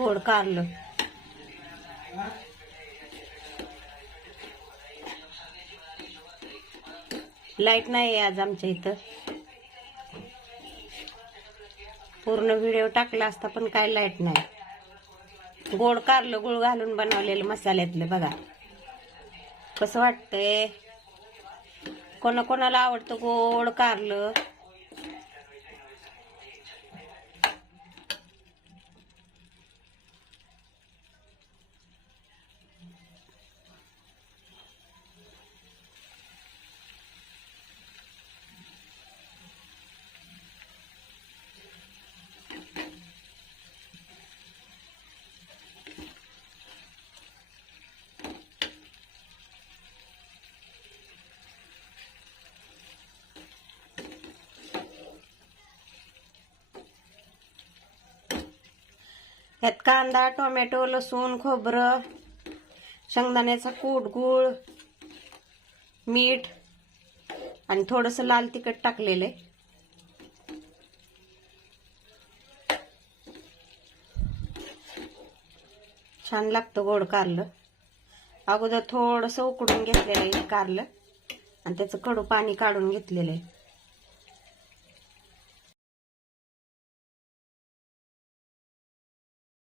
गोड कारलं. लाईट नाही आज आमच्या इथं. पूर्ण व्हिडिओ टाकला असता पण काय लाईट नाही. गोड कारलं गुळ घालून बनवलेलं मसाल्यातलं बघा कसं वाटतंय. कोणाकोणाला आवडतं गोड कारलं. यात कांदा, टोमॅटो, लसूण, खोबरं, शेंगदाण्याचा कूट, गूळ, मीठ आणि थोडंसं लाल तिखट टाकलेलं आहे. छान लागतं गोड कारलं. अगोदर थोडंसं उकडून घेतलेलं आहे कारलं आणि त्याचं कडू पाणी काढून घेतलेलं आहे.